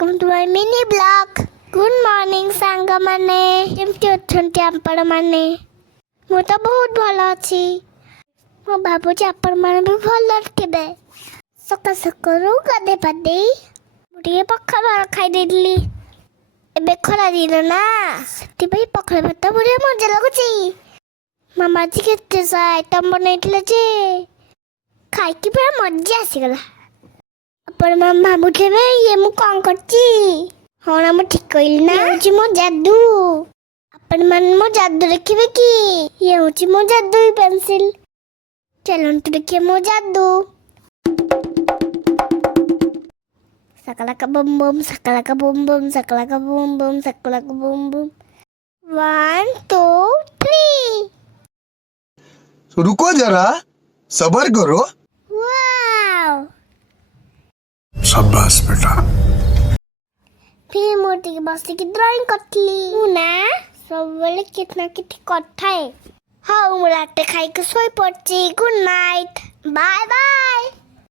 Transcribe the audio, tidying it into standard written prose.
welcome to my mini vlog. Good morning ସାଙ୍ଗମାନେ, କେମିତି ଅଛନ୍ତି ଆପଣମାନେ? ମୁଁ ତ ବହୁତ ଭଲ ଅଛି। ମୁଁ ଭାବୁଛି ଆପଣମାନେ ବି ଭଲ ଥିବେ। ସକାଳୁ ସକାଳୁ ଗାଧେଇ ପାଧେଇ ମୁଁ ଟିକେ ପଖାଳ ଖାଇ ଦେଇଥିଲି। ଏବେ ଖରା ଦିନ ନା, ସେଥିପାଇଁ ପଖାଳ ଭାତ ବଢ଼ିଆ ମଜା ଲାଗୁଛି। ମାମା ଆଜି କେତେ ଆଇଟମ୍ ବନେଇଥିଲେ ଯେ ଖାଇକି ପୁରା ମଜା ଆସିଗଲା। ଆପଣ ଭାବୁଥିବେ ଇଏ ମୁଁ କ'ଣ କରିଛି? ହଁ ନା, ମୁଁ ଠିକ୍ କହିଲି ନା? ହେଉଛି ମୋ ଯାଦୁ। ଆପଣମାନେ ମୋ ଯାଦୁ ଦେଖିବେ କି? ଇଏ ହେଉଛି ମୋ ଯାଦୁ ପେନ୍ସିଲ୍। ଚାଲନ୍ତୁ ଦେଖିବେ ମୋ ଯାଦୁ। ସକାଳକା ବୁମ୍ ବୁମ୍, ସକାଳକା ବୁମ୍ ବୁମ୍, ସକାଳକା ବୁମ୍ ବୁମ୍, ସକାଳକା ବୁମ୍ ବୁମ୍। 1 2 3। रुको जरा, सबर करो। वाओ! शाबाश बेटा। फिर ମୁଁ ଟିକେ ବସିକି ଡ୍ରଇଂ କରିଥିଲି। ମୁଁ ନା ସବୁବେଳେ କିଛି ନା କିଛି କରିଥାଏ। ହଉ, ମୁଁ ରାତିରେ ଖାଇକି ଶୋଇପଡ଼ିଛି। Good night, bye bye.